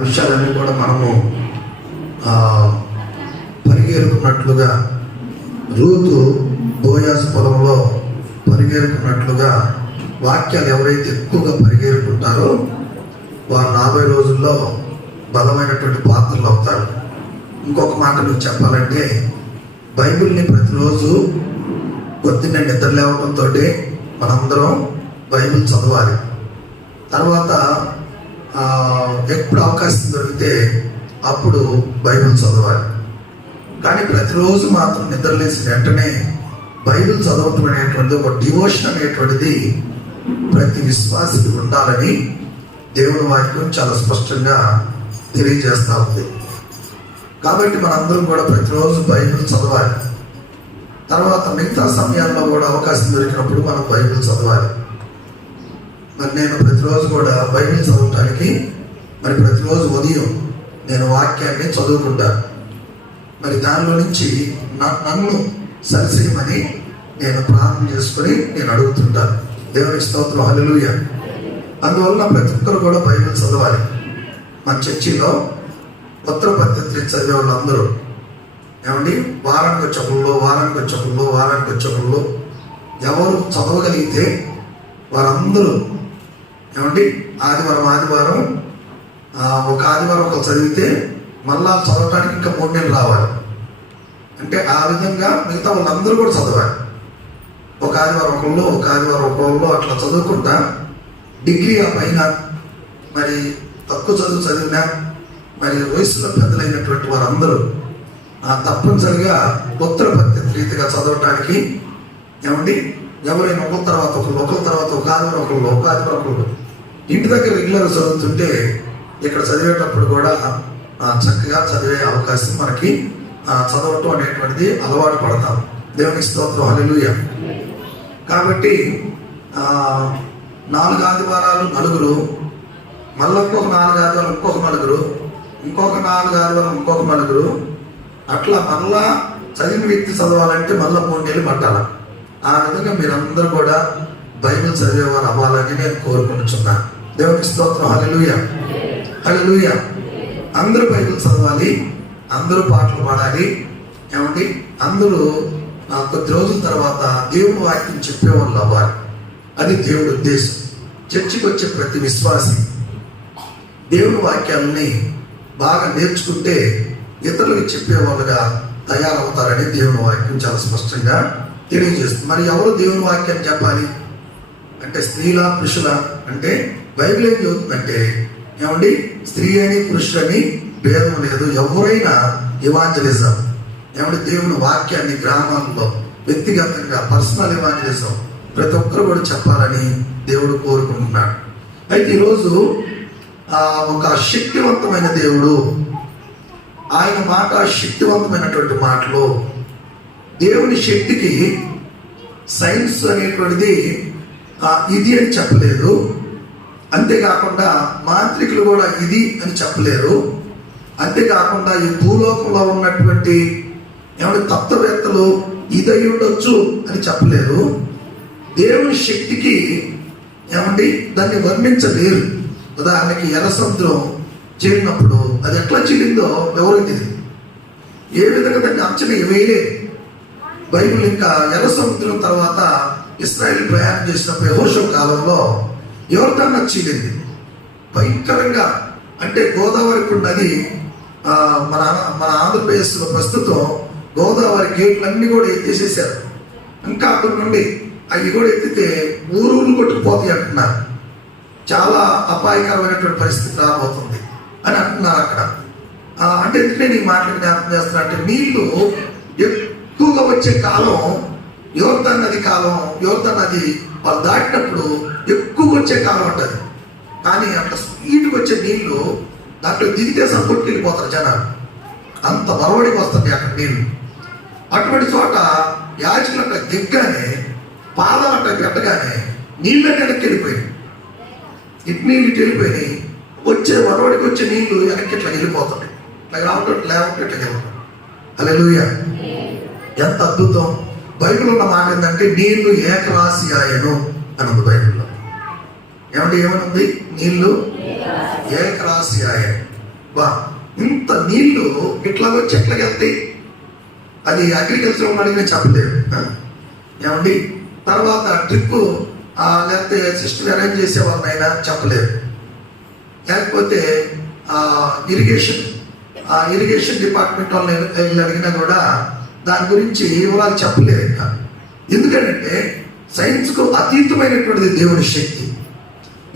విషయాలన్నీ కూడా మనము పరిగెరుకున్నట్లుగా, రూతు బోయాజు పొలంలో పరిగెరుకున్నట్లుగా వాక్యాలు ఎవరైతే ఎక్కువగా పరిగెరుకుంటారో వారు రాబోయే రోజుల్లో బలమైనటువంటి పాత్రలు అవుతారు. ఇంకొక మాట నువ్వు చెప్పాలంటే, బైబిల్ని ప్రతిరోజు పొద్దున్నే నిద్ర లేవడంతో మనందరం బైబిల్ చదవాలి. తర్వాత ఎప్పుడు అవకాశం దొరికితే అప్పుడు బైబిల్ చదవాలి. కానీ ప్రతిరోజు మాత్రం నిద్రలేసి వెంటనే బైబిల్ చదవటం అనేటువంటిది ఒక డివోషన్ అనేటువంటిది ప్రతి విశ్వాసికి ఉండాలని దేవుని వాక్యం చాలా స్పష్టంగా తెలియజేస్తూ ఉంది. కాబట్టి మనందరం కూడా ప్రతిరోజు బైబిల్ చదవాలి. తర్వాత మిగతా సమయాల్లో కూడా అవకాశం దొరికినప్పుడు మనం బైబిల్ చదవాలి. మరి నేను ప్రతిరోజు కూడా బైబిల్ చదవటానికి ప్రతిరోజు ఉదయం నేను వాక్యాన్ని చదువుకుంటాను. మరి దానిలో నుంచి నన్ను సరిచేయమని నేను ప్రార్థన చేసుకొని నేను అడుగుతుంటాను. దేవునికి స్తోత్రం, హల్లెలూయా. అందువల్ల ప్రతి ఒక్కరు కూడా బైబిల్ చదవాలి. మన చర్చిలో ఉత్తర పద్ధతి చదివే వాళ్ళందరూ వారానికి వచ్చేప్పుడు ఎవరు చదవగలిగితే వారందరూ ఆదివారం ఒక ఆదివారం ఒకరు చదివితే మళ్ళా చదవటానికి ఇంకా 3 నెలలు రావాలి. అంటే ఆ విధంగా మిగతా వాళ్ళందరూ కూడా చదవాలి. ఒక ఆదివారం ఒకళ్ళు అట్లా చదువుకుంటా డిగ్రీ ఆ పైన మరి తక్కువ చదువు చదివినా మరి వయసులో పెద్దలైనటువంటి వారందరూ తప్పనిసరిగా ఉత్తర పద్ధతి రీతిగా చదవటానికి ఎవరైనా ఒకరి తర్వాత ఒక ఆదివారం ఒకళ్ళు ఇంటి దగ్గర రెగ్యులర్ చదువుతుంటే ఇక్కడ చదివేటప్పుడు కూడా చక్కగా చదివే అవకాశం మనకి చదవటం అనేటువంటిది అలవాటు పడతాం. దేవునికి స్తోత్రం, హల్లెలూయా. కాబట్టి 4 ఆదివారాలు నలుగురు, మళ్ళీ ఇంకొక 4 ఆదివారం ఇంకొక నలుగురు, ఇంకొక 4 ఆదివారం ఇంకొక నలుగురు, అట్లా మళ్ళా చదివిన వ్యక్తి చదవాలంటే మళ్ళీ 3 నెలలు పట్టాలి. ఆ విధంగా మీరందరూ కూడా బైబిల్ చదివేవారు అవ్వాలని నేను కోరుకుంటున్నాను. దేవునికి స్తోత్రం, హల్లెలూయా, హల్లెలూయా. అందరూ బైబిల్ చదవాలి, అందరూ పాటలు పాడాలి. అందరూ కొద్ది రోజుల తర్వాత దేవుని వాక్యం చెప్పేవాళ్ళు అవ్వాలి. అది దేవుడి ఉద్దేశం. చర్చికి వచ్చే ప్రతి విశ్వాసి దేవుని వాక్యాలని బాగా నేర్చుకుంటే ఇతరులకు చెప్పేవాళ్ళుగా తయారవుతారని దేవుని వాక్యం చాలా స్పష్టంగా తెలియజేస్తుంది. మరి ఎవరు దేవుని వాక్యాన్ని చెప్పాలి అంటే, స్త్రీలా పురుషులా అంటే బైబిల్ ఏం చెబుతుందంటే స్త్రీ అని పురుషులని భేదం లేదు, ఎవరైనా ఎవాంజలిజం దేవుని వాక్యాన్ని గ్రామాల్లో వ్యక్తిగతంగా పర్సనల్ ఎవాంజలిజం ప్రతి ఒక్కరు కూడా చెప్పాలని దేవుడు కోరుకుంటున్నాడు. అయితే ఈరోజు ఒక శక్తివంతమైన దేవుడు, ఆయన మాట శక్తివంతమైనటువంటి మాటలు. దేవుని శక్తికి సైన్స్ అనేటువంటిది ఇది అని చెప్పలేదు. అంతేకాకుండా మాంత్రికులు కూడా ఇది అని చెప్పలేరు. అంతేకాకుండా ఈ భూలోకంలో ఉన్నటువంటి తత్వవేత్తలు ఇది ఉండొచ్చు అని చెప్పలేరు. దేవుని శక్తికి దాన్ని వర్ణించలేరు. ఉదాహరణకి ఎర్ర సముద్రం చేరినప్పుడు అది ఎట్లా చీలిందో ఎవరికి తెలియదు. ఏ విధంగా దాన్ని అంచనా వేయలేదు. బైబిల్ ఇంకా ఎర్ర సముద్రం తర్వాత ఇశ్రాయేలు ప్రయాణం చేసినప్పుడు యెహోషువ కాలంలో యోర్దాను చీలింది భయంకరంగా. అంటే గోదావరి నది మన ఆంధ్రప్రదేశ్లో ప్రస్తుతం గోదావరి గేట్లన్నీ కూడా ఎత్తేసేసారు. ఇంకా అక్కడి నుండి అవి కూడా ఎత్తితే ఊరు కొట్టుకుపోతాయి అంటున్నారు. చాలా అపాయకరమైనటువంటి పరిస్థితి రాబోతుంది అని అంటున్నారు అక్కడ. అంటే ఎందుకంటే నీకు మాటలు జ్ఞాపకం చేస్తున్నా అంటే, నీళ్లు ఎక్కువగా వచ్చే కాలం యోర్దాను నది వాళ్ళు దాటినప్పుడు ఎక్కువగా వచ్చే కాలం అంటది. కానీ అట్లా స్పీడ్గా వచ్చే నీళ్లు దాంట్లో దిగితే కొట్టుకెళ్ళిపోతారు జనాలు. అంత బరవడికి వస్తుంది అక్కడ నీళ్లు. అటువంటి చోట యాజకులు అట్లా దిగ్గానే పాదాలు అట్లా పెట్టగానే నీళ్ళు వెనక్కి వెళ్ళిపోయాయి. నీళ్ళు వెళ్ళిపోయినాయి. వరవడికి వచ్చే నీళ్లు వెనక్కి ఇట్లా వెళ్ళిపోతాయి. ఇట్లా లేకపోతే ఇట్లా వెళ్ళిపోతాయి. హల్లెలూయా. ఎంత అద్భుతం. బైబిల్ ఉన్న మాట ఏంటంటే, నీళ్లు ఏకరాశి ఆయను అని ఉంది బైబిల్లో. ఏమనుంది? నీళ్లు ఏకరాశి ఆయన. బా ఇంత నీళ్లు ఇట్లా వచ్చి ఎట్లకి వెళ్తాయి? అది అగ్రికల్చర్ ఉన్న అడిగిన చెప్పలేదు. ఏమండి తర్వాత డ్రిప్ లేకపోతే సిస్టమ్ అరేంజ్ చేసే వాళ్ళనైనా చెప్పలేదు. లేకపోతే ఇరిగేషన్ డిపార్ట్మెంట్ వాళ్ళని అడిగినా కూడా దాని గురించి వివరాలు చెప్పలేదు. ఇంకా ఎందుకంటే సైన్స్కు అతీతమైనటువంటిది దేవుడి శక్తి,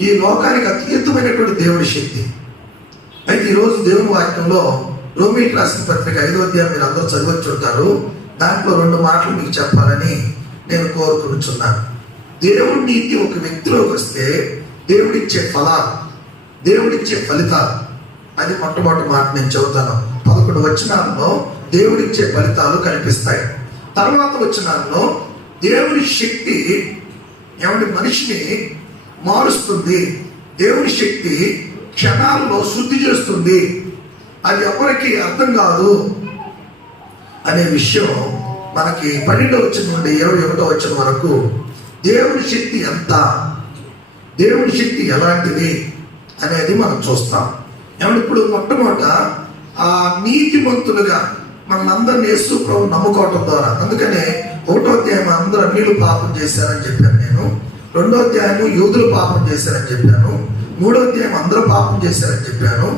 ఈ లోకానికి అతీతమైనటువంటి దేవుడి శక్తి. అయితే ఈరోజు దేవుని వాక్యంలో రోమీయులకు రాసిన పత్రిక 5వ అధ్యాయం మీరు అందరూ చదివచ్చు ఉంటారు. దాంట్లో 2 మాటలు మీకు చెప్పాలని నేను కోరుకుంటున్నాను. దేవుడి నీతి ఒక వ్యక్తిలోకి వస్తే దేవుడిచ్చే ఫలాలు, దేవుడిచ్చే ఫలితాలు, అది మొట్టమొదటి మాట నేను చెబుతాను. 11 వచనాల్లో దేవుడిచ్చే ఫలితాలు కనిపిస్తాయి. తర్వాత వచనాల్లో దేవుని శక్తి ఏమంటే మనిషిని మారుస్తుంది, దేవుని శక్తి క్షణాల్లో శుద్ధి చేస్తుంది, అది ఎవరికి అర్థం కాదు అనే విషయం మనకి 12వ వచనం నుండి 21వ వచనం వరకు దేవుని శక్తి ఎంత, దేవుని శక్తి ఎలాంటిది అనేది మనం చూస్తాం. ఏమంటే ఇప్పుడు మొట్టమొదట నీతిమంతులుగా మనందరినీ యేసు ప్రభువుని నమ్ముకోవటం ద్వారా, అందుకనే 1వ అధ్యాయం అందరూ అన్యులు పాపం చేశారని చెప్పాను నేను, 2వ అధ్యాయం యూదులు పాపం చేశారని చెప్పాను, 3వ అధ్యాయం అందరూ పాపం చేశారని చెప్పాను,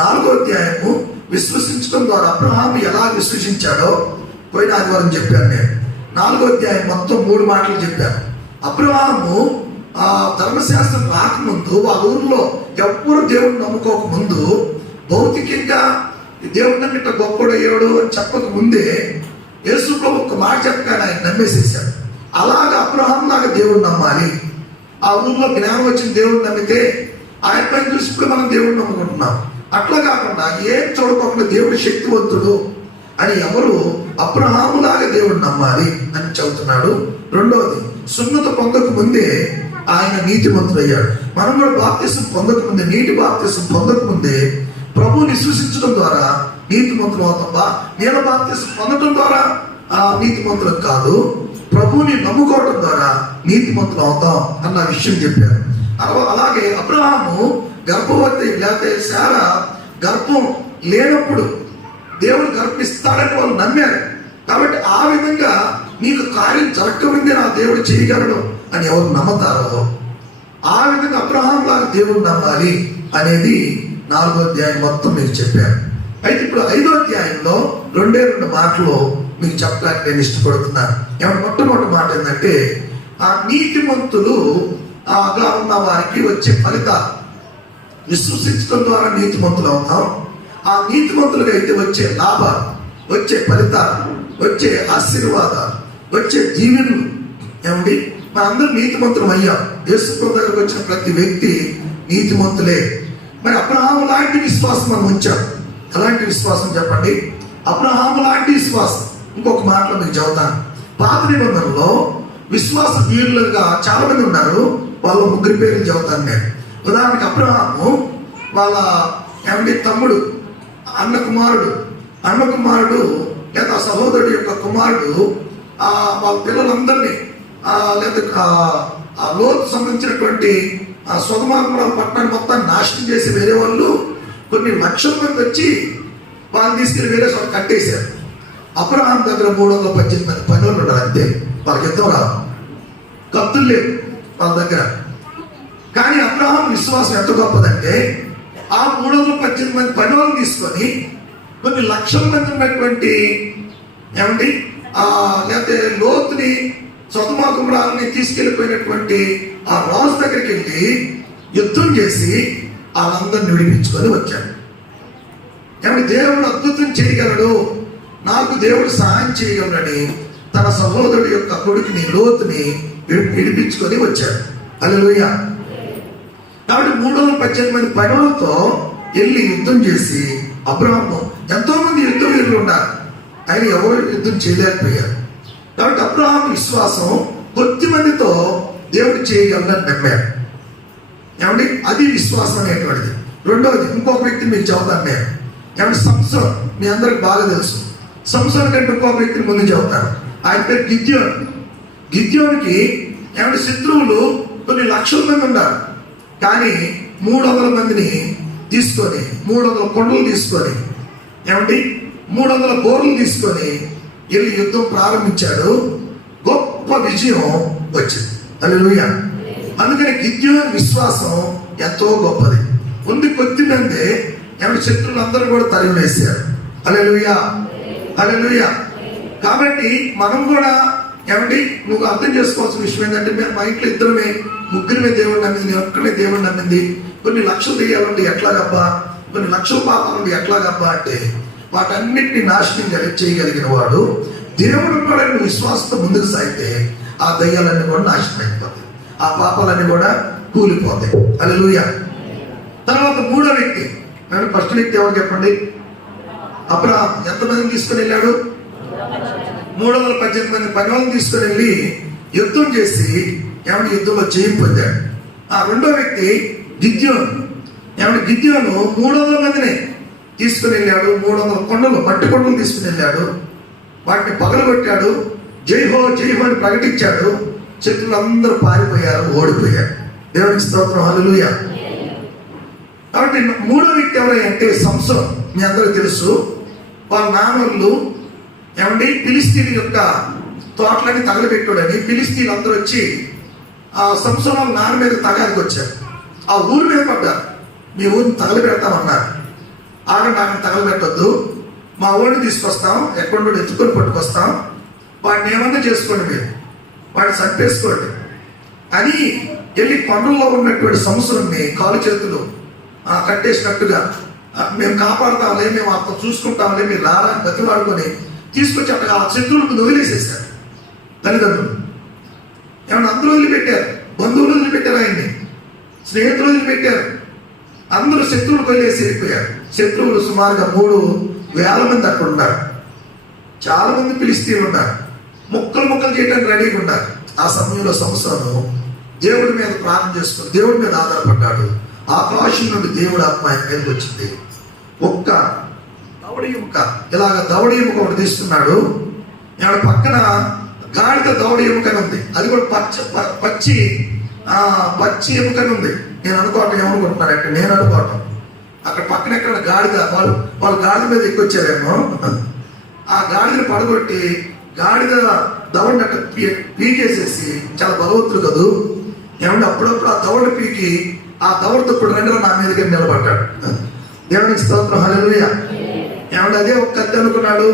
4వ అధ్యాయము విశ్వసించడం ద్వారా అబ్రహాము ఎలా విశ్వసించాడో పోయిన ఆదివారం చెప్పాను నేను. 4వ అధ్యాయం మొత్తం 3 మాటలు చెప్పాను. అబ్రహాము ధర్మశాస్త్రం రాకముందు వాళ్ళ ఊర్లో ఎవ్వరు దేవుడిని నమ్ముకోక ముందు, భౌతికంగా దేవుడిని నమ్మిట గొప్పడయ్యాడు అని చెప్పక ముందే యేసు ప్రభు ఒక మాట చెప్పగానే ఆయన నమ్మేసేసాడు. అలాగా అబ్రహాం లాగా దేవుడిని నమ్మాలి. ఆ ఊర్లో జ్ఞానం వచ్చిన దేవుడిని నమ్మితే ఆయన పైన చూసి ఇప్పుడు మనం దేవుడిని నమ్ముకుంటున్నాం. అట్లా కాకుండా ఏం చూడకోకుండా దేవుడు శక్తివంతుడు అని ఎవరు అబ్రహాములాగా దేవుడిని నమ్మాలి అని చెబుతున్నాడు. 2వది, సున్నత పొందక ముందే ఆయన నీతిమంతుడు అయ్యాడు. మనం కూడా బాప్తిసం పొందక ముందే, నీటి బాప్తిసం పొందక ముందే ప్రభువుని విశ్వసించడం ద్వారా నీతిమంతులు అవుతాం. నీళ్ళ బాప్తిసం పొందడం ద్వారా నీతిమంతులు కాదు, ప్రభువుని నమ్ముకోవడం ద్వారా నీతిమంతులు అవుతాం అన్న విషయం చెప్పారు. అలాగే అబ్రహాము గర్భవతి లేకపోతే శారా గర్భం లేనప్పుడు దేవుడు గర్భిస్తాడని వాళ్ళు నమ్మారు. కాబట్టి ఆ విధంగా నీకు కార్యం జరగకముందే నా దేవుడు చేయగలడు అని ఎవరు నమ్ముతారో ఆ విధంగా అబ్రహాం లాగా దేవుడు నమ్మాలి అనేది 4వ అధ్యాయం మొత్తం మీకు చెప్పారు. అయితే ఇప్పుడు 5వ అధ్యాయంలో 2 మాటలు మీకు చెప్పడానికి నేను ఇష్టపడుతున్నాను. ఏమంటే మొట్టమొదటి మాట ఏంటంటే నీతిమంతులు ఉన్న వారికి వచ్చే ఫలితాలు, విశ్వసించడం ద్వారా నీతిమంతులు అవుతాం. ఆ నీతిమంతులుగా అయితే వచ్చే లాభాలు, వచ్చే ఫలితాలు, వచ్చే ఆశీర్వాదాలు, వచ్చే దీవెనలు. ఏమండి మనందరూ నీతిమంతులం అయ్యాం. యేసు ప్రభు దగ్గరకు వచ్చిన ప్రతి వ్యక్తి నీతిమంతులే. మరి అబ్రహాము లాంటి విశ్వాసం మనం ఉంచాం. ఎలాంటి విశ్వాసం చెప్పండి? అబ్రహాము లాంటి విశ్వాసం. ఇంకొక మాటలో మీకు చెబుతాను. పాత నిబంధనలో విశ్వాస వీరులుగా చాలా మంది ఉన్నారు. వాళ్ళ 3 పేర్లు చెబుతాను నేను. ఉదాహరణకి అబ్రహాము వాళ్ళ తమ్ముడు, అన్న కుమారుడు లేదా సహోదరుడు యొక్క కుమారుడు వాళ్ళ పిల్లలందరినీ లేదా లోతు సంబంధించినటువంటి సొదొమ పట్టణాన్ని మొత్తాన్ని నాశనం చేసి వేరే వాళ్ళు కొన్ని లక్షల మంది వచ్చి వాళ్ళని తీసుకెళ్ళి వేరే చోట కట్టేశారు. అబ్రహాం దగ్గర 318 మంది పనులు ఉన్నారు. అంతే, వాళ్ళకి యుద్ధం రాదు, కత్తులు లేవు వాళ్ళ దగ్గర. కానీ అబ్రహాం విశ్వాసం ఎంత గొప్పదంటే ఆ 318 మంది పనులను తీసుకొని కొన్ని లక్షల మంది ఉన్నటువంటి లేకపోతే లోతుని సొదొమ గుమొర్రాని తీసుకెళ్ళిపోయినటువంటి ఆ రాజు దగ్గరికి వెళ్ళి యుద్ధం చేసి వాళ్ళందరిని విడిపించుకొని వచ్చాడు. దేవుడు అద్భుతం చేయగలడు, నాకు దేవుడు సహాయం చేయగలడని తన సహోదరుడు యొక్క కొడుకుని లోతుని విడిపించుకొని వచ్చాడు. హల్లెలూయా. కాబట్టి 318 మంది పనులతో వెళ్ళి యుద్ధం చేసి అబ్రహాము, ఎంతో మంది యుద్ధ వీరులు ఉన్నారు, ఆయన ఎవరు యుద్ధం చేయలేకపోయారు. కాబట్టి అబ్రహాము విశ్వాసం కొద్ది మందితో దేవుడు చేయగలడని నమ్మాడు. అది విశ్వాసం అనేటువంటిది. 2వది, ఇంకొక వ్యక్తిని మీకు చెబుతాను నేను. సంసోన్ మీ అందరికి బాగా తెలుసు. సంసోన్ కంటే ఇంకొక వ్యక్తిని ముందు చెబుతాను. ఆయన పేరు గిద్యోను. గిద్యోనికి శత్రువులు కొన్ని లక్షల మంది ఉన్నారు. కానీ 300 మందిని తీసుకొని 300 కొండలు తీసుకొని ఏమండి 300 బోర్లు తీసుకొని వెళ్ళి యుద్ధం ప్రారంభించాడు. గొప్ప విజయం వచ్చింది. హల్లెలూయా. అందుకని గిద్యోను విశ్వాసం ఎంతో గొప్పది. ఉంది కొద్దిమంది ఏమంటే శత్రువులందరూ కూడా తరిమి వేశారు. హల్లెలూయా, హల్లెలూయా. కాబట్టి మనం కూడా ఏమండి నువ్వు అర్థం చేసుకోవాల్సిన విషయం ఏంటంటే మా ఇంట్లో ఇద్దరమే ముగ్గురమే దేవుడు నమ్మింది, నేను ఒక్కనే దేవుడు నమ్మింది. కొన్ని లక్షలు దెయ్యాలుండి ఎట్లాగబ్బా, కొన్ని లక్షల పాపాలుండి ఎట్లాగబ్బా అంటే వాటన్నిటిని నాశనం చేయగలిగిన వాడు దేవుడు కూడా విశ్వాసంతో ముందుకు సాగితే ఆ దయ్యాలన్నీ కూడా నాశనం అయిపోతాయి, ఆ పాపాలన్నీ కూడా కూలిపోతాయి. హల్లెలూయా. తర్వాత మూడో వ్యక్తి, ఫస్ట్ వ్యక్తి ఎవరు చెప్పండి? అబ్రహాం. ఎంతమందిని తీసుకుని వెళ్ళాడు? 318 మంది పగలను తీసుకుని వెళ్ళి యుద్ధం చేసి ఏమైనా యుద్ధంలో జయం పొందాడు. ఆ రెండో వ్యక్తి గిద్యోను. ఏమైనా గిద్యోను 300 మందిని తీసుకుని వెళ్ళాడు. 300 కొండలు, మట్టి కొండలు తీసుకుని వెళ్ళాడు. వాటిని పగలగొట్టాడు. జైహో జైహో అని ప్రకటించాడు. శత్రువులందరూ పారిపోయారు, ఓడిపోయారు. దేవునికి స్తోత్రం. హల్లెలూయా. కాబట్టి మూడో వ్యక్తి ఎవరంటే సంసోన్. మీ అందరికీ తెలుసు. వాళ్ళ నాన్నలు ఏమండి ఫిలిస్తీన్ యొక్క తోటలని తగలబెట్టాడని ఫిలిస్తీన్లు అందరూ వచ్చి ఆ సంసోన్ వాళ్ళ నాన్న మీద తగాదికి వచ్చారు. ఆ ఊరి మీద పడ్డారు. మీ ఊరిని తగలబెడతామన్నారు. ఆగండి, ఆమెను తగలబెట్టొద్దు, మా ఊరిని తీసుకొస్తాం, ఎక్కడి నుండి ఎత్తుకొని పట్టుకొస్తాం, వాడిని ఏమన్నా చేసుకోండి, మీరు వాడిని చంపేసుకోండి అని వెళ్ళి కొండల్లో ఉన్నటువంటి సంవత్సరాన్ని కాలు చేతులు కట్టేసినట్టుగా మేము కాపాడుతాంలే, మేము అతను చూసుకుంటాంలే, మీరు రారా అని బతిలాడుకొని తీసుకొచ్చి అక్కడ ఆ శత్రువులకు వదిలేసేసారు. తల్లిదండ్రులు ఏమన్నా అందరూ వదిలిపెట్టారు, బంధువులు వదిలిపెట్టారు, ఆయన్ని స్నేహితులు వదిలిపెట్టారు, అందరూ శత్రువులకు వదిలేసి వెళ్ళిపోయారు. శత్రువులు సుమారుగా 3,000 మంది అక్కడ ఉన్నారు. చాలా మంది ఫిలిస్తీన్లు ఉన్నారు. ముక్కలు ముక్కలు చేయడానికి రెడీగా ఉన్నారు. ఆ సమయంలో సంవత్సరం దేవుడి మీద ప్రార్థన చేసుకుని దేవుడి మీద ఆధారపడ్డాడు. ఆకాశం నుండి దేవుడు ఆత్మ ఆయన మీదకి వచ్చింది. ఒక్క దవడ ఎముక, ఇలాగ దవడ ఎముక ఒకటి తీసుకున్నాడు. ఇక్కడ పక్కన గాడిద దవడ ఎముకని ఉంది, అది కూడా పచ్చి ఎముకని ఉంది. నేను అనుకోవటం ఏమనుకుంటున్నానంటే, నేను అనుకోవటం అక్కడ పక్కన ఎక్కడ గాడిద, వాళ్ళు గాడిద మీద ఎక్కొచ్చారేమో, ఆ గాడిదని పడగొట్టి గాడిద దవడిని అక్కడ పీకేసేసి, చాలా బలవంతుడు కదూ ఏమంటే అప్పుడప్పుడు ఆ దవడ పీకి ఆ దవడతో ఇప్పుడు రెండు నా మీదకి నిలబడ్డాడు. దేవునికి స్తోత్రం. హల్లెలూయా. ఏమంటే అదే ఒక కత్తి అనుకున్నాడు,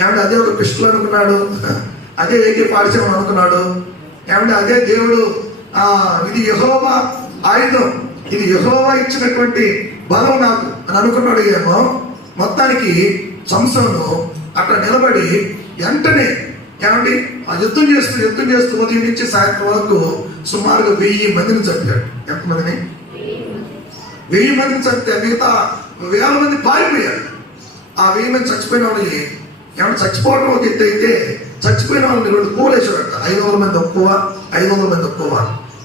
ఏమంటే అదే ఒక పిస్టల్ అనుకున్నాడు, అదే AK-47 అనుకున్నాడు. ఏమంటే అదే దేవుడు ఇది యెహోవా ఆయుధం, ఇది యెహోవా ఇచ్చినటువంటి బలం నాకు అని అనుకున్నాడు ఏమో. మొత్తానికి సంసోను అక్కడ నిలబడి వెంటనే ఏమండి ఆ యుద్ధం చేస్తూ ఉదయం నుంచి సాయంత్రం వరకు సుమారుగా 1000 మందిని చంపాడు. ఎంతమందిని? 1000 మందిని చంపితే మిగతా 1000 మంది పారిపోయారు. ఆ 1000 మంది చచ్చిపోయిన వాళ్ళని ఏమన్నా చచ్చిపోవడం ఒక ఎత్తు అయితే, చచ్చిపోయిన వాళ్ళని 2 కోలేసాడంట. 500 మంది ఒక్కువ, 500 మంది ఒక్కువ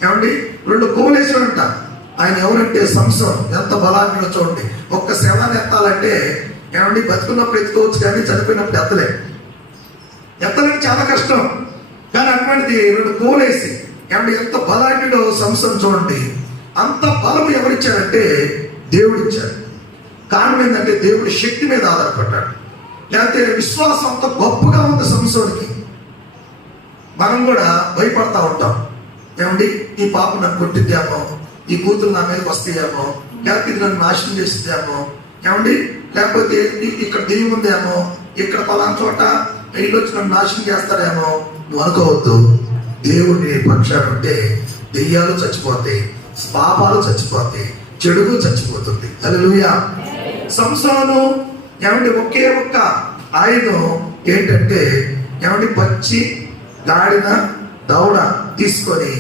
ఏమండి 2 కోలేసాడంట. ఆయన ఎవరంటే సంసోన్. ఎంత బలాన్ని చూడండి. ఒక్క శవాన్ని ఎత్తాలంటే ఏమండి బతుకున్నప్పుడు ఎత్తుకోవచ్చు కానీ చనిపోయినప్పుడు ఎత్తలేని చాలా కష్టం. కానీ అటువంటిది 2 కోలేసి ఏమంటే ఎంత బలాఢ్యుడో సంసోన్ చూడండి. అంత బలం ఎవరిచ్చారంటే దేవుడు ఇచ్చాడు. కారణం ఏంటంటే దేవుడి శక్తి మీద ఆధారపడ్డాడు. లేకపోతే విశ్వాసం అంత గొప్పగా ఉంది సంసోన్కి. మనం కూడా భయపడతా ఉంటాం. ఏమండి ఈ పాప నన్ను కొట్టిద్దామో, ఈ కూతురు నా మీద వస్తాయేమో, లేకపోతే ఇది నన్ను నాశనం చేస్తుందేమో, ఏమండి లేకపోతే ఇక్కడ దెయ్యం ఉందేమో, ఇక్కడ పలానా చోట ఇల్లు వచ్చి నన్ను నాశనం చేస్తారేమో. నువ్వు అనుకోవద్దు. దేవుడి పక్షాన ఉంటే దెయ్యాలు చచ్చిపోతాయి, పాపాలు చచ్చిపోతాయి, చెడుగు చచ్చిపోతుంది. హల్లెలూయా. సంసోను ఏమంటే ఒకే ఒక్క ఆయుధం ఏంటంటే ఏమంటే పచ్చి గాడిద దవడ తీసుకొని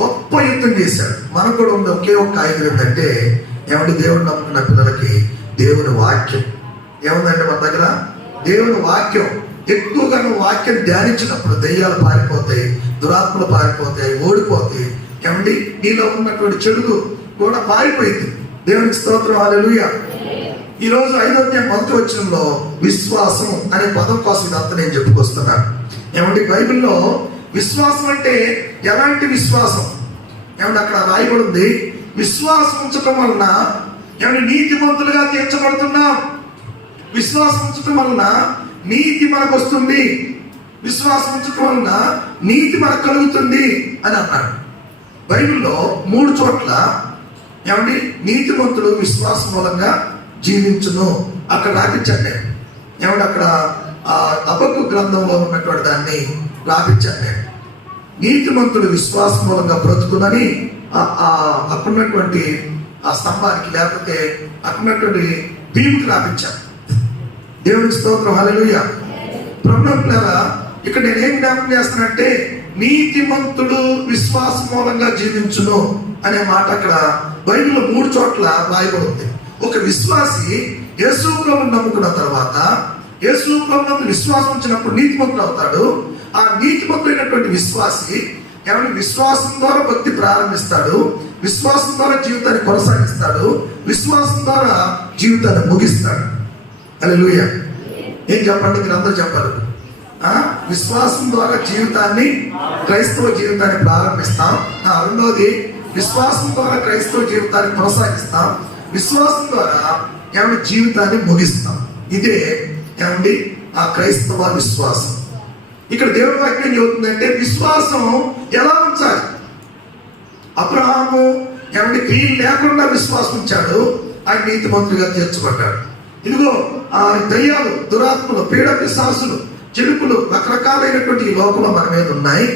గొప్ప యుద్ధం చేశాడు. మనకు కూడా ఉంది ఒకే ఒక్క ఆయుధం ఏంటంటే ఏమంటే దేవుడు నమ్ముకున్న పిల్లలకి దేవుని వాక్యం. ఏముందంటే మన దగ్గర దేవుని వాక్యం. ఎక్కువగా నువ్వు వాక్యం ధ్యానించినప్పుడు దెయ్యాలు పారిపోతాయి, దురాత్మలు పారిపోతాయి, ఓడిపోతాయి. ఏమండి నీలో ఉన్నటువంటి చెడుగు కూడా పారిపోయింది. దేవునికి స్తోత్రం. హల్లెలూయా. ఈరోజు 5వ అధ్యాయం 1వ వచనంలో విశ్వాసం అనే పదం కోసం ఇదంతా నేను చెప్పుకొస్తున్నాను. ఏమంటే బైబిల్లో విశ్వాసం అంటే ఎలాంటి విశ్వాసం? ఏమంటే అక్కడ రాయబడి ఉంది, విశ్వాసం ఉంచటం వలన ఏమైనా నీతిమంతులుగా తీర్చబడుతున్నాం. విశ్వాసం ఉంచడం వలన నీతి మనకు వస్తుంది, విశ్వాసం ఉంచడం వలన నీతి మనకు కలుగుతుంది అని అన్నాడు. బైబిల్లో 3 చోట్ల ఏమండి నీతిమంతుడు విశ్వాసం మూలంగా జీవించును అక్కడ రాపించండి. ఏమంటే అక్కడ హబక్కూ గ్రంథంలో ఉన్నటువంటి దాన్ని రాపించండి. నీతిమంతుడు విశ్వాసం మూలంగా బ్రతుకునని అక్కడున్నటువంటి ఆ స్తంభానికి లేకపోతే అక్కడున్నటువంటి భీముకి రాపించాను. దేవునికి స్తోత్రం, హల్లెలూయా. ప్రభువులారా, ఇక్కడ నేనేం జ్ఞాపకం చేస్తానంటే నీతిమంతుడు విశ్వాసం మూలంగా జీవించును అనే మాట అక్కడ బైబిల్లో 3 చోట్ల రాయబడింది. ఒక విశ్వాసి యేసు ప్రభువుని నమ్ముకున్న తర్వాత యేసు ప్రభువునందు విశ్వాసం ఉంచినప్పుడు నీతిమంతుడు అవుతాడు. ఆ నీతిమంతుడైనటువంటి విశ్వాసి ఏమైనా విశ్వాసం ద్వారా భక్తి ప్రారంభిస్తాడు, విశ్వాసం ద్వారా జీవితాన్ని కొనసాగిస్తాడు, విశ్వాసం ద్వారా జీవితాన్ని ముగిస్తాడు. హల్లెలూయా. ఏం చెప్పండి, మీరు అందరూ చెప్పాలి. విశ్వాసం ద్వారా జీవితాన్ని, క్రైస్తవ జీవితాన్ని ప్రారంభిస్తాం. రెండోది విశ్వాసం ద్వారా క్రైస్తవ జీవితాన్ని కొనసాగిస్తాం, విశ్వాసం ద్వారా ఏమంటే జీవితాన్ని ముగిస్తాం. ఇదే ఏమండి ఆ క్రైస్తవ విశ్వాసం. ఇక్కడ దేవుడి వాక్యం చెబుతుందంటే విశ్వాసం ఎలా ఉంచాలి. అబ్రహాము ఏమంటే క్రియలు లేకుండా విశ్వాసం ఉంచాడు, ఆయన నీతిమంతుడిగా తీర్చబడ్డాడు. ఇదిగో ఆ దయ్యాలు, దురాత్మలు, పీడ పిశాసులు, చెడుపులు రకరకాలైనటువంటి ఈ లోకంలో మన మీద ఉన్నాయి.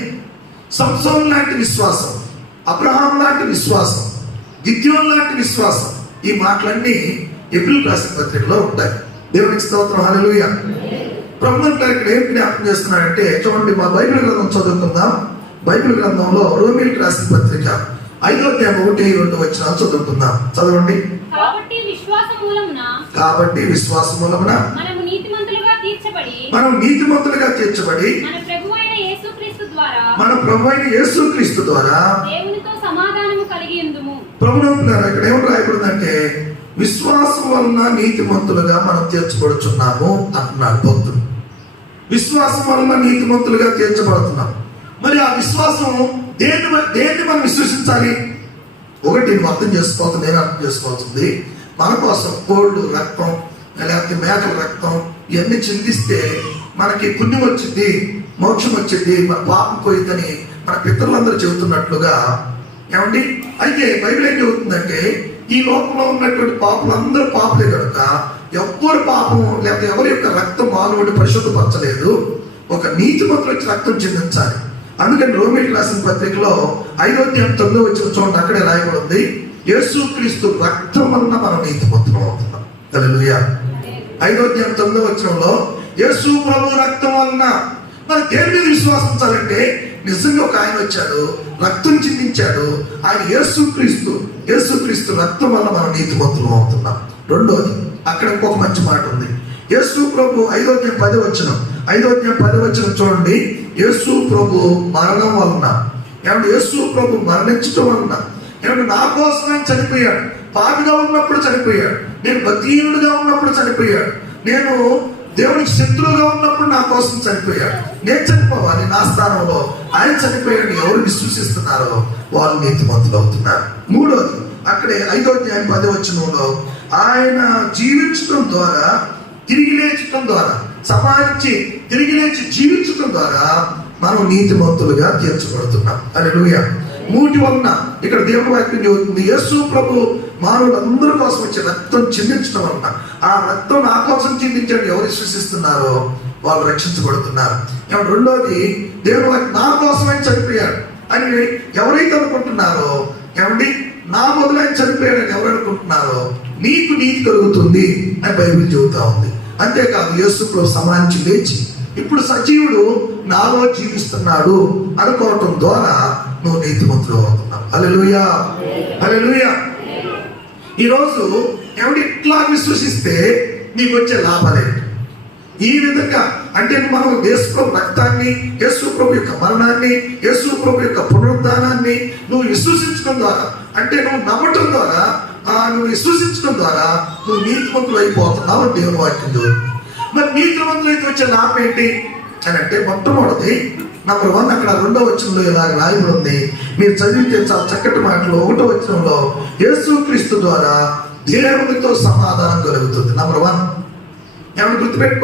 సంసోను లాంటి విశ్వాసం, అబ్రహాం లాంటి విశ్వాసం, గిద్యోను లాంటి విశ్వాసం, ఈ మాటలన్నీ హెబ్రీయులకు రాసిన పత్రికలో ఉంటాయి. దేవునికి స్తోత్రం, హల్లెలూయా. ప్రభువు ఇక్కడ ఏం జ్ఞాపకం చేస్తున్నాడంటే చూడండి, మా బైబిల్ గ్రంథం చదువుకుందాం. బైబిల్ గ్రంథంలో రోమీయులకు రాసిన పత్రిక 5వ అధ్యాయం 1-2 వచనాలు చదువుకుందాం. చదవండి. కాబట్టి విశ్వాసం మూలమున మనం నీతిమంతులుగా తీర్చబడి మన ప్రభువైన యేసుక్రీస్తు ద్వారా దేవునితో సమాధానము కలిగి ఉందుము. ప్రభువునందు ఇక్కడ ఏం రాయబడిందంటే విశ్వాసం వలన నీతిమంతులుగా మనం తీర్చబడుచున్నాము అంటున్నాడు భక్తుడు. విశ్వాసం వలన నీతిమంతులుగా తీర్చబడుతున్నాం. మరి ఆ విశ్వాసం దేన్ని మనం విశ్వసించాలి? ఒకటి నువ్వు అర్థం చేసుకోవచ్చు, నేను అర్థం చేసుకోవాల్సింది, మన కోసం కోళ్ళు రక్తం లేకపోతే మేకల రక్తం ఇవన్నీ చిందిస్తే మనకి పుణ్యం వచ్చింది, మోక్షం వచ్చింది, మన పాపం పోయిందని మన పితరులందరూ చెబుతున్నట్లుగా ఏమండి. అయితే బైబిల్ ఏం చెబుతుందంటే ఈ లోకంలో ఉన్నటువంటి పాపులందరూ పాపులే కనుక ఎవ్వరు పాపం లేకపోతే ఎవరి యొక్క రక్తం మానవుడు పరిశుద్ధపరచలేదు. ఒక నీతిమంతుడు వచ్చి రక్తం చెందించాలి. అందుకని రోమీయులకు రాసిన పత్రికలో 5వ అధ్యాయం 9వ వచనం చూడండి, అక్కడే రాయబడింది యేసుక్రీస్తు రక్తం వలన మనం నీతిమంతులం అవుతున్నాం. హల్లెలూయా. 5వ అధ్యాయం 9వ వచనంలో యేసు ప్రభు రక్తం వలన మరి దేని మీద విశ్వాసించాలంటే నిజంగా ఒక ఆయన వచ్చాడు, రక్తం చిందించాడు, ఆయన యేసుక్రీస్తు రక్తం వల్ల మనం నీతిమంతులం అవుతున్నాం. రెండోది అక్కడ ఇంకొక మంచి మాట ఉంది. యేసు ప్రభు 5వ అధ్యాయం 10వ వచనం చూడండి. యేసు ప్రభు మరణం వలన ఏమంటే యేసు ప్రభు మరణించడం వలన ఏమంటే నా కోసమే చనిపోయాడు. పాపిగా ఉన్నప్పుడు చనిపోయాడు, నేను భక్తిహీనుడిగా ఉన్నప్పుడు చనిపోయాడు, నేను దేవునికి శత్రువుగా ఉన్నప్పుడు నా కోసం చనిపోయాడు. నేను చనిపోవాలి, నా స్థానంలో ఆయన చనిపోయాడు. ఎవరు విశ్వసిస్తున్నారో వాళ్ళు నీతిమంతులు అవుతున్నారు. మూడోది అక్కడే 5వ అధ్యాయం 10వ వచనంలో ఆయన జీవించడం ద్వారా, తిరిగి లేచడం ద్వారా, సమాధించి తిరిగి లేచి జీవించడం ద్వారా మనం నీతిమంతులుగా తీర్చబడుతున్నాం. హల్లెలూయా. మూటి వలన ఇక్కడ దేవుని వాక్యం చెబుతుంది యేసు ప్రభు మానవులందరి కోసం వచ్చే రక్తం చిందించడం వలన, ఆ రక్తం నా కోసం చిందించడం ఎవరు విశ్వసిస్తున్నారో వాళ్ళు రక్షించబడుతున్నారు. రెండోది దేవుని వాక్యం నా కోసమే చనిపోయాడు అని ఎవరైతే అనుకుంటున్నారో, ఏమండి నా మొదలైన చనిపోయాడని ఎవరు అనుకుంటున్నారో నీకు నీతి కలుగుతుంది అని బైబిల్ చెబుతా ఉంది. అంతేకాదు యేసు ప్రభు సమాధించి లేచి ఇప్పుడు సజీవుడు నాలో జీవిస్తున్నాడు అనుకోవటం ద్వారా నువ్వు నీతిమంతుడు అవుతున్నావు. హల్లెలూయా, హల్లెలూయా. ఈరోజు ఎవడు ఇట్లా విశ్వసిస్తే నీకు వచ్చే లాభాలేంటి? ఈ విధంగా అంటే మనం యేసు ప్రభు రక్తాన్ని, యేసు ప్రభు యొక్క మరణాన్ని, యేసు ప్రభు యొక్క పునరుద్ధానాన్ని నువ్వు విశ్వసించడం ద్వారా, అంటే నువ్వు నమ్మటం ద్వారా, నువ్వు విశ్వసించడం ద్వారా నువ్వు నీతిమంతులు అయిపోతున్నావు అని దేవుని వాక్యం చెబుతుంది. మరి నీతిమంతులు అయితే వచ్చే లాభం ఏంటి అని అంటే మొట్టమొదటి నంబర్ 1 అక్కడ 2వ వచనంలో ఇలాగ రాయబడి ఉంది. మీరు చదివితే చాలా చక్కటి మాటలు. 1వ వచనంలో యేసుక్రీస్తు ద్వారా దేవునితో సమాధానం కలుగుతుంది. నంబర్ 1 ఏమైనా గుర్తుపెట్టుకో.